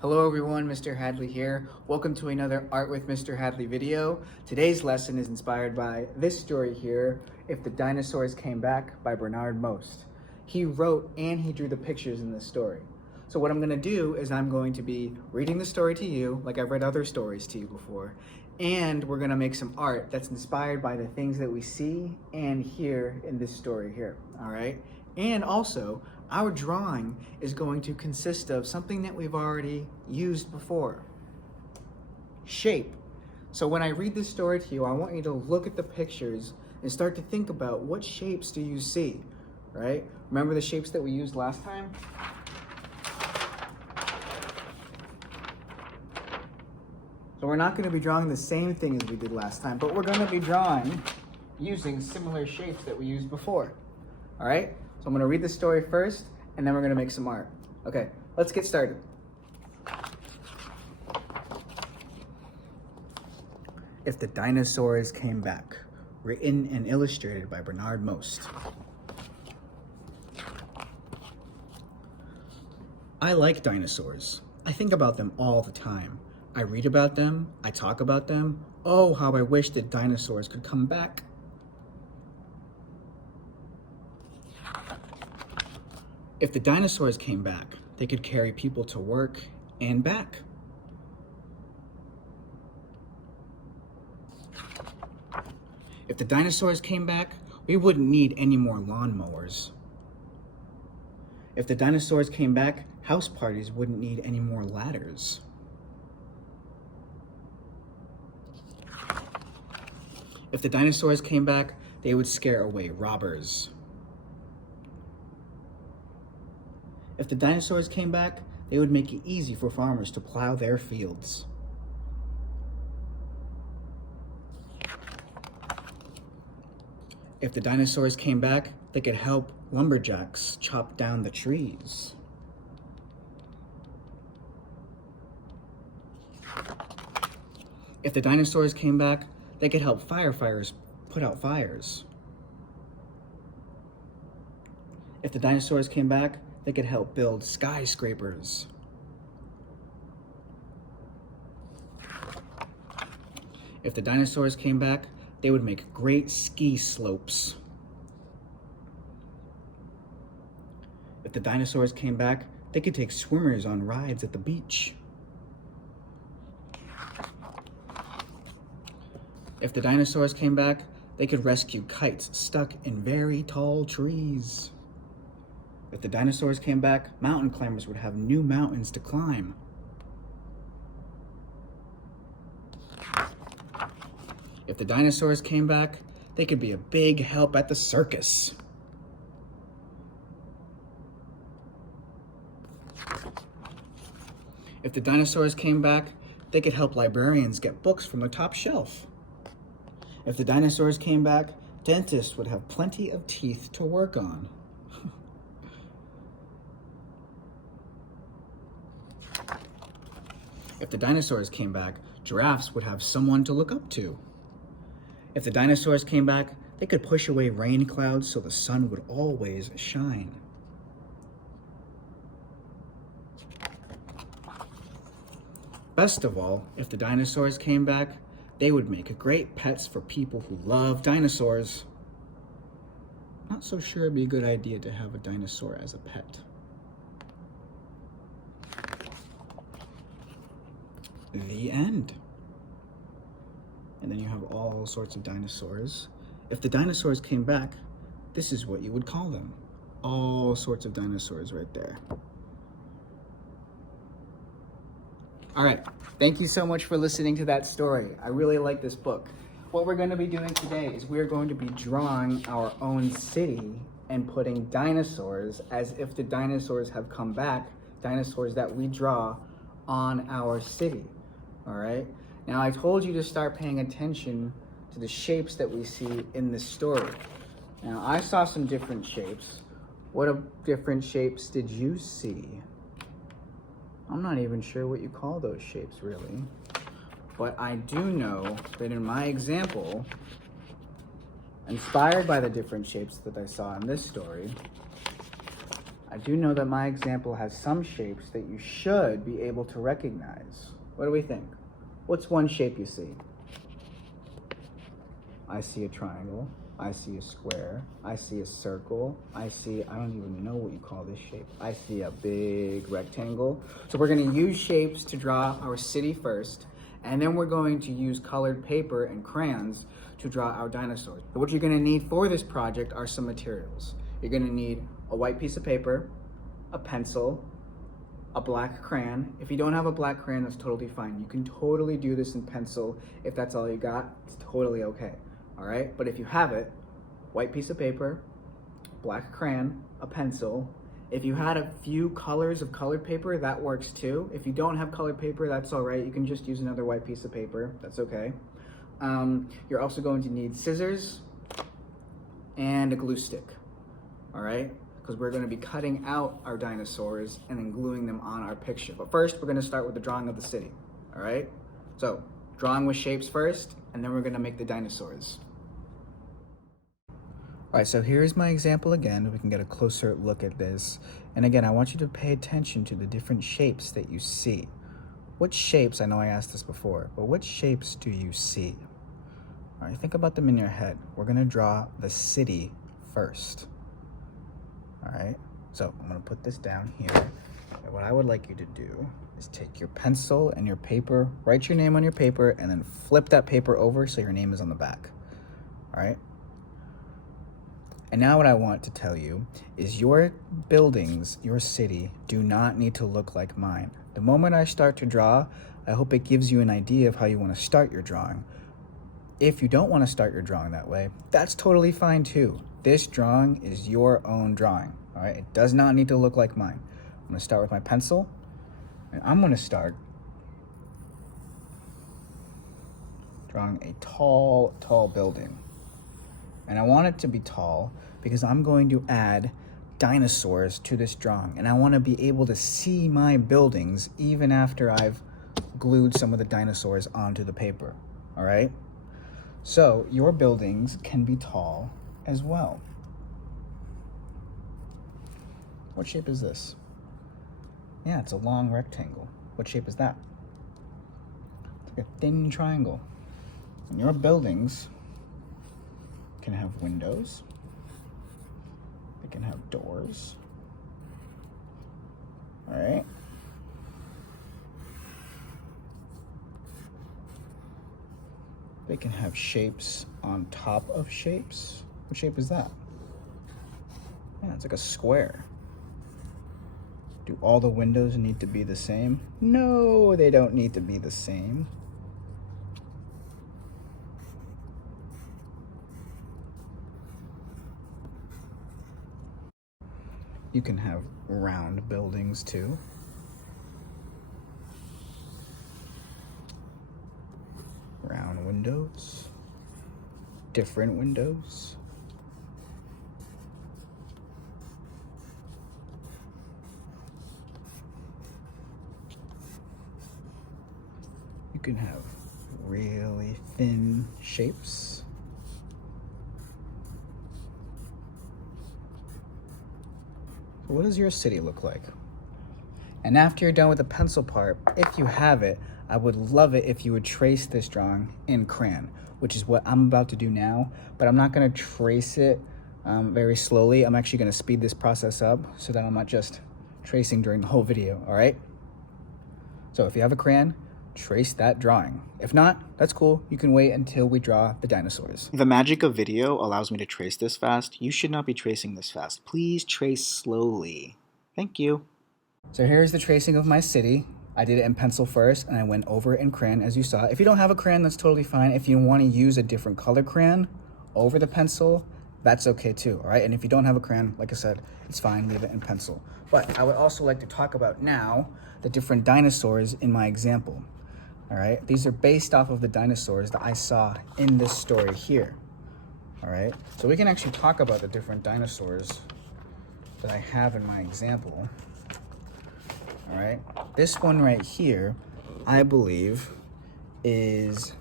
Hello everyone, Mr. Hadley here. Welcome to another Art with Mr. Hadley video. Today's lesson is inspired by this story here, If the Dinosaurs Came Back by Bernard Most. He wrote and he drew the pictures in this story. So what I'm gonna do is I'm going to be reading the story to you, like I've read other stories to you before, and we're gonna make some art that's inspired by the things that we see and hear in this story here, all right? And also, our drawing is going to consist of something that we've already used before. Shape. So when I read this story to you, I want you to look at the pictures and start to think about what shapes do you see, right? Remember the shapes that we used last time? So we're not going to be drawing the same thing as we did last time, but we're going to be drawing using similar shapes that we used before, all right? So I'm going to read the story first, and then we're going to make some art. Okay, let's get started. If the Dinosaurs Came Back, written and illustrated by Bernard Most. I like dinosaurs. I think about them all the time. I read about them, I talk about them. Oh, how I wish that dinosaurs could come back. If the dinosaurs came back, they could carry people to work and back. If the dinosaurs came back, we wouldn't need any more lawnmowers. If the dinosaurs came back, house parties wouldn't need any more ladders. If the dinosaurs came back, they would scare away robbers. If the dinosaurs came back, they would make it easy for farmers to plow their fields. If the dinosaurs came back, they could help lumberjacks chop down the trees. If the dinosaurs came back, they could help firefighters put out fires. If the dinosaurs came back, they could help build skyscrapers. If the dinosaurs came back, they would make great ski slopes. If the dinosaurs came back, they could take swimmers on rides at the beach. If the dinosaurs came back, they could rescue kites stuck in very tall trees. If the dinosaurs came back, mountain climbers would have new mountains to climb. If the dinosaurs came back, they could be a big help at the circus. If the dinosaurs came back, they could help librarians get books from the top shelf. If the dinosaurs came back, dentists would have plenty of teeth to work on. If the dinosaurs came back, giraffes would have someone to look up to. If the dinosaurs came back, they could push away rain clouds so the sun would always shine. Best of all, if the dinosaurs came back, they would make great pets for people who love dinosaurs. Not so sure it'd be a good idea to have a dinosaur as a pet. The end. And then you have all sorts of dinosaurs. If the dinosaurs came back, this is what you would call them. All sorts of dinosaurs right there. All right, thank you so much for listening to that story. I really like this book. What we're going to be doing today is we're going to be drawing our own city and putting dinosaurs as if the dinosaurs have come back, dinosaurs that we draw on our city. All right. Now I told you to start paying attention to the shapes that we see in this story. Now I saw some different shapes. What different shapes did you see? I'm not even sure what you call those shapes really. But I do know that in my example, inspired by the different shapes that I saw in this story, I I do know that my example has some shapes that you should be able to recognize. What do we think? What's one shape you see? I see a triangle. I see a square. I see a circle. I don't even know what you call this shape. I see a big rectangle. So we're gonna use shapes to draw our city first, and then we're going to use colored paper and crayons to draw our dinosaurs. So what you're gonna need for this project are some materials. You're gonna need a white piece of paper, a pencil, a black crayon. If you don't have a black crayon, that's totally fine. You can totally do this in pencil. If that's all you got, it's totally okay. All right, but if you have it, white piece of paper, black crayon, a pencil. If you had a few colors of colored paper, that works too. If you don't have colored paper, that's all right. You can just use another white piece of paper, that's okay. You're also going to need scissors and a glue stick, all right? Because we're gonna be cutting out our dinosaurs and then gluing them on our picture. But first, we're gonna start with the drawing of the city, all right? So, drawing with shapes first, and then we're gonna make the dinosaurs. All right, so here's my example again. We can get a closer look at this. And again, I want you to pay attention to the different shapes that you see. What shapes, I know I asked this before, but what shapes do you see? All right, think about them in your head. We're gonna draw the city first. All right, so I'm gonna put this down here. And what I would like you to do is take your pencil and your paper, write your name on your paper, and then flip that paper over so your name is on the back. All right? And now what I want to tell you is your buildings, your city, do not need to look like mine. The moment I start to draw, I hope it gives you an idea of how you want to start your drawing. If you don't want to start your drawing that way, that's totally fine too. This drawing is your own drawing, all right? It does not need to look like mine. I'm gonna start with my pencil, and I'm gonna start drawing a tall, tall building. And I want it to be tall because I'm going to add dinosaurs to this drawing. And I want to be able to see my buildings even after I've glued some of the dinosaurs onto the paper, all right? So your buildings can be tall as well. What shape is this? Yeah, it's a long rectangle. What shape is that? It's like a thin triangle. And your buildings can have windows. They can have doors. All right. They can have shapes on top of shapes. What shape is that? Yeah, it's like a square. Do all the windows need to be the same? No, they don't need to be the same. You can have round buildings too. Round windows, different windows. You can have really thin shapes. What does your city look like? And after you're done with the pencil part, if you have it, I would love it if you would trace this drawing in crayon, which is what I'm about to do now, but I'm not gonna trace it very slowly. I'm actually gonna speed this process up so that I'm not just tracing during the whole video, all right? So if you have a crayon, trace that drawing. If not, that's cool. You can wait until we draw the dinosaurs. The magic of video allows me to trace this fast. You should not be tracing this fast. Please trace slowly. Thank you. So here's the tracing of my city. I did it in pencil first, and I went over it in crayon, as you saw. If you don't have a crayon, that's totally fine. If you want to use a different color crayon over the pencil, that's okay too, all right? And if you don't have a crayon, like I said, it's fine, leave it in pencil. But I would also like to talk about now the different dinosaurs in my example. All right, these are based off of the dinosaurs that I saw in this story here. All right, so we can actually talk about the different dinosaurs that I have in my example. All right, this one right here, I believe, is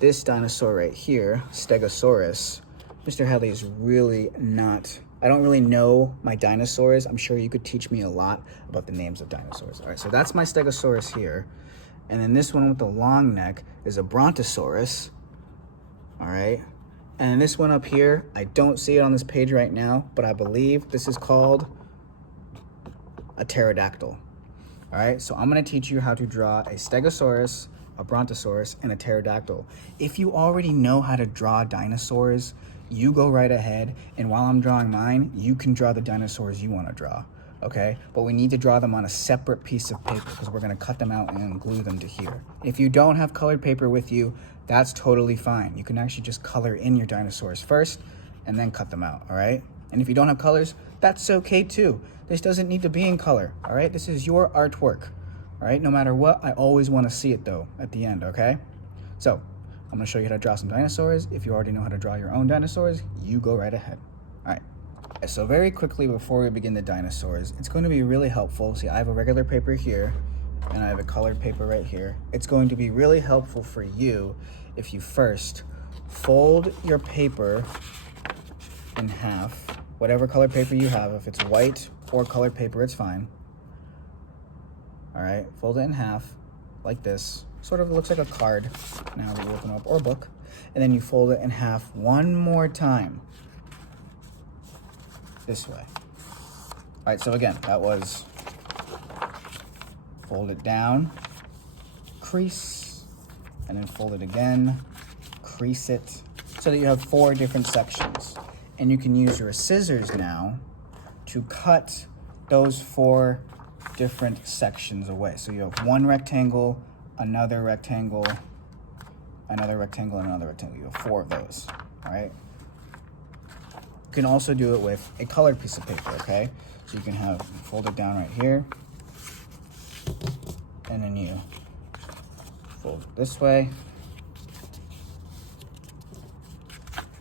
this dinosaur right here, Stegosaurus. Mr. Hadley is really not I don't really know my dinosaurs. I'm sure you could teach me a lot about the names of dinosaurs. All right, so that's my Stegosaurus here. And then this one with the long neck is a Brontosaurus. All right. And this one up here, I don't see it on this page right now, but I believe this is called a pterodactyl. All right, so I'm gonna teach you how to draw a Stegosaurus, a Brontosaurus, and a pterodactyl. If you already know how to draw dinosaurs, you go right ahead, and while I'm drawing mine, you can draw the dinosaurs you wanna draw, okay? But we need to draw them on a separate piece of paper because we're gonna cut them out and glue them to here. If you don't have colored paper with you, that's totally fine. You can actually just color in your dinosaurs first and then cut them out, all right? And if you don't have colors, that's okay too. This doesn't need to be in color, all right? This is your artwork, all right? No matter what, I always wanna see it though at the end, okay? So, I'm gonna show you how to draw some dinosaurs. If you already know how to draw your own dinosaurs, you go right ahead. All right, so very quickly before we begin the dinosaurs, it's going to be really helpful. See, I have a regular paper here, and I have a colored paper right here. It's going to be really helpful for you if you first fold your paper in half, whatever colored paper you have. If it's white or colored paper, it's fine. All right, fold it in half like this. Sort of looks like a card now that you open up, or a book. And then you fold it in half one more time. This way. All right, so again, that was fold it down, crease, and then fold it again, crease it, so that you have 4 different sections. And you can use your scissors now to cut those 4 different sections away. So you have one rectangle, another rectangle, another rectangle, and another rectangle. You have 4 of those, all right? You can also do it with a colored piece of paper, okay? So you can have, fold it down right here, and then you fold it this way,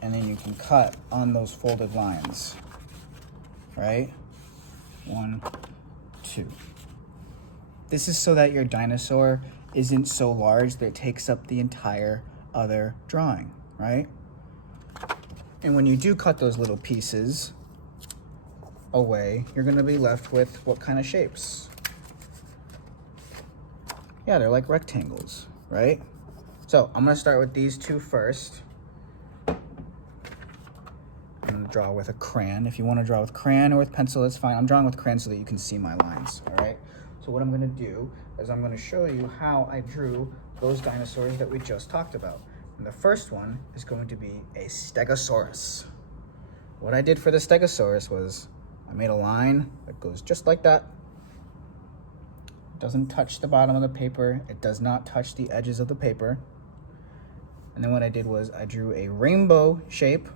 and then you can cut on those folded lines, right? 1, 2. This is so that your dinosaur isn't so large that it takes up the entire other drawing, right? And when you do cut those little pieces away, you're gonna be left with what kind of shapes? Yeah, they're like rectangles, right? So I'm gonna start with these 2 first. I'm gonna draw with a crayon. If you wanna draw with crayon or with pencil, that's fine. I'm drawing with crayon so that you can see my lines, all right? So what I'm gonna do is I'm gonna show you how I drew those dinosaurs that we just talked about. And the first one is going to be a Stegosaurus. What I did for the Stegosaurus was I made a line that goes just like that. It doesn't touch the bottom of the paper. It does not touch the edges of the paper. And then what I did was I drew a rainbow shape,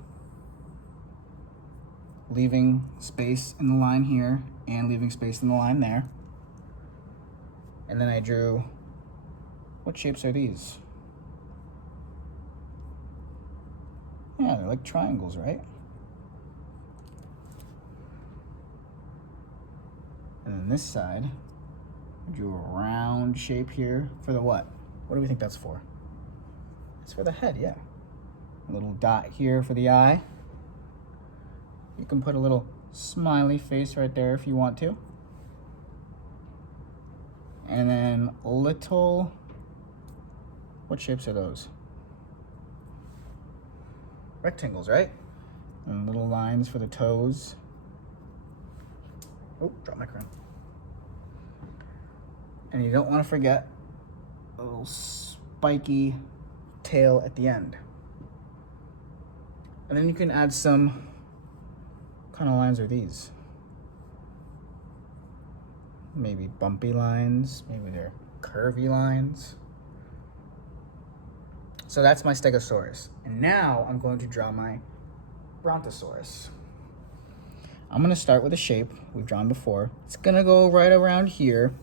leaving space in the line here and leaving space in the line there. And then I drew, what shapes are these? Yeah, they're like triangles, right? And then this side, I drew a round shape here for the what? What do we think that's for? It's for the head, yeah. A little dot here for the eye. You can put a little smiley face right there if you want to. And then little, what shapes are those? Rectangles, right? And little lines for the toes. Oh, drop my crayon. And you don't want to forget a little spiky tail at the end. And then you can add some, what kind of lines are these? Maybe bumpy lines, maybe they're curvy lines. So that's my Stegosaurus. And now I'm going to draw my Brontosaurus. I'm gonna start with a shape we've drawn before. It's gonna go right around here.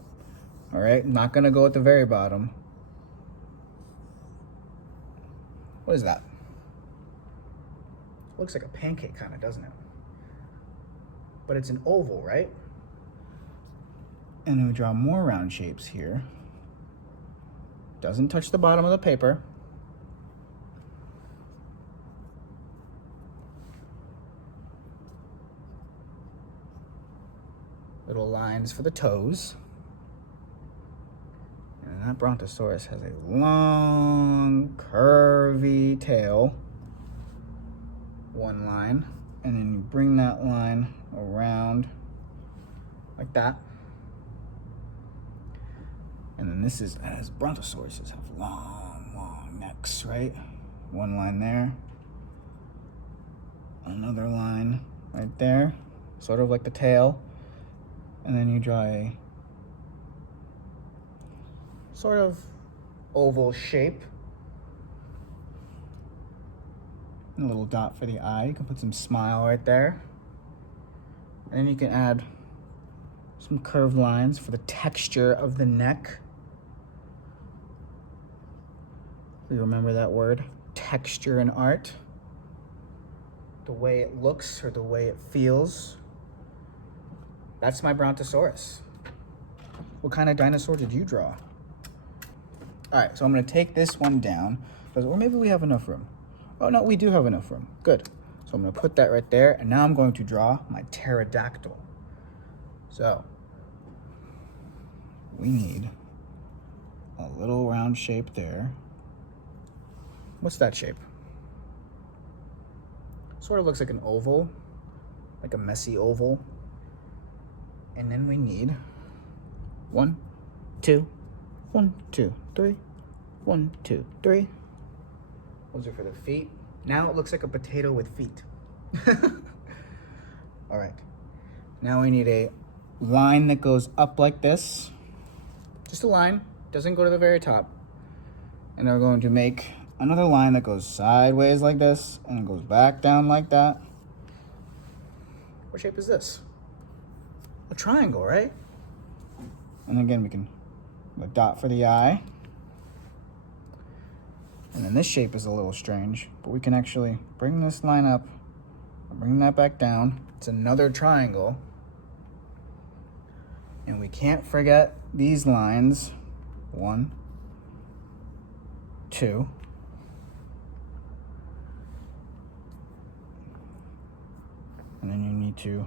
All right, not gonna go at the very bottom. What is that? Looks like a pancake kind of, doesn't it? But it's an oval, right? And then we draw more round shapes here. Doesn't touch the bottom of the paper. lines for the toes. And that Brontosaurus has a long, curvy tail. One line. And then you bring that line around like that. And then this is, as Brontosauruses have long necks, right? One line there. Another line right there, sort of like the tail. And then you draw a sort of oval shape. And a little dot for the eye. You can put some smile right there. And then you can add some curved lines for the texture of the neck. You remember that word, texture in art. The way it looks or the way it feels. That's my Brontosaurus. What kind of dinosaur did you draw? All right, so I'm gonna take this one down, or maybe we have enough room. Oh no, we do have enough room, good. So I'm gonna put that right there, and now I'm going to draw my pterodactyl. So, we need a little round shape there. What's that shape? Sort of looks like an oval, like a messy oval. And then we need 1, 2, 1, 2, 3, 1, 2, 3. Those are for the feet. Now it looks like a potato with feet. All right. Now we need a line that goes up like this. Just a line, doesn't go to the very top. And we're going to make another line that goes sideways like this and goes back down like that. What shape is this? A triangle, right? And again, we can a dot for the eye. And then this shape is a little strange, but we can actually bring this line up and bring that back down. It's another triangle. And we can't forget these lines. 1, 2. And then you need to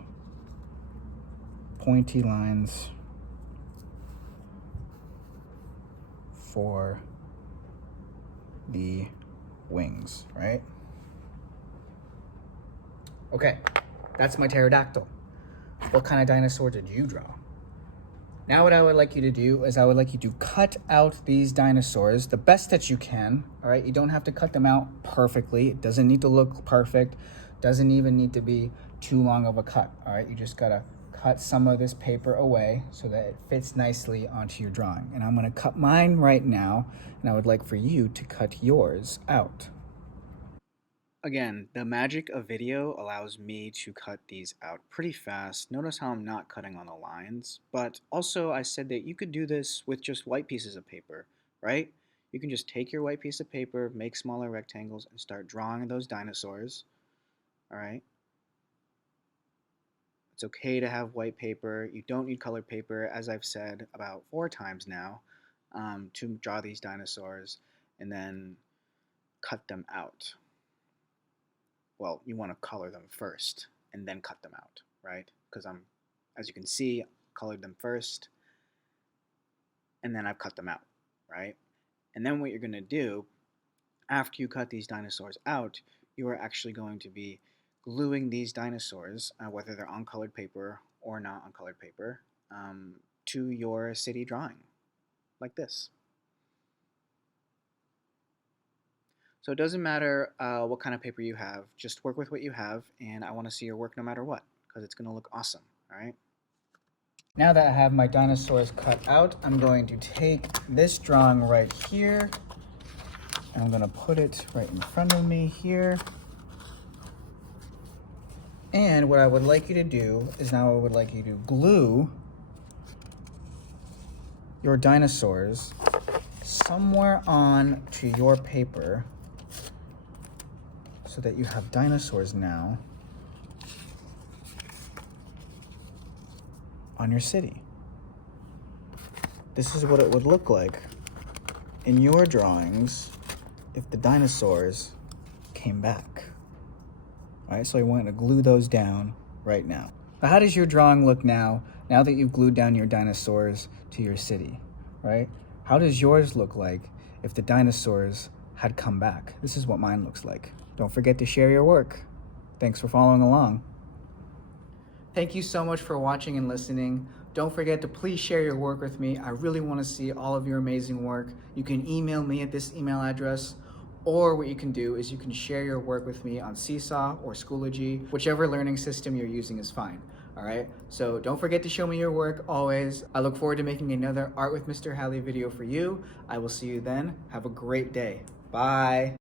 pointy lines for the wings, right? Okay, that's my pterodactyl. What kind of dinosaur did you draw? Now what I would like you to do is I would like you to cut out these dinosaurs the best that you can, all right? You don't have to cut them out perfectly. It doesn't need to look perfect. Doesn't even need to be too long of a cut, all right? You just gotta cut some of this paper away so that it fits nicely onto your drawing. And I'm gonna cut mine right now, and I would like for you to cut yours out. Again, the magic of video allows me to cut these out pretty fast. Notice how I'm not cutting on the lines, but also I said that you could do this with just white pieces of paper, right? You can just take your white piece of paper, make smaller rectangles, and start drawing those dinosaurs, all right? It's okay to have white paper. You don't need colored paper, as I've said about 4 times now, to draw these dinosaurs and then cut them out. Well, you want to color them first and then cut them out, right? Because as you can see, colored them first and then I've cut them out, right? And then what you're going to do after you cut these dinosaurs out, you are actually going to be gluing these dinosaurs, whether they're on colored paper or not on colored paper, to your city drawing, like this. So it doesn't matter what kind of paper you have, just work with what you have, and I want to see your work no matter what, because it's going to look awesome, all right? Now that I have my dinosaurs cut out, I'm going to take this drawing right here, and I'm going to put it right in front of me here. And what I would like you to do is now I would like you to glue your dinosaurs somewhere on to your paper so that you have dinosaurs now on your city. This is what it would look like in your drawings if the dinosaurs came back. All right, so I want to glue those down right now. But how does your drawing look now that you've glued down your dinosaurs to your city, right? How does yours look like if the dinosaurs had come back? This is what mine looks like. Don't forget to share your work. Thanks for following along. Thank you so much for watching and listening. Don't forget to please share your work with me. I really want to see all of your amazing work. You can email me at this email address, or what you can do is you can share your work with me on Seesaw or Schoology. Whichever learning system you're using is fine. All right, so don't forget to show me your work always. I look forward to making another Art with Mr. Hadley video for you. I will see you then. Have a great day. Bye.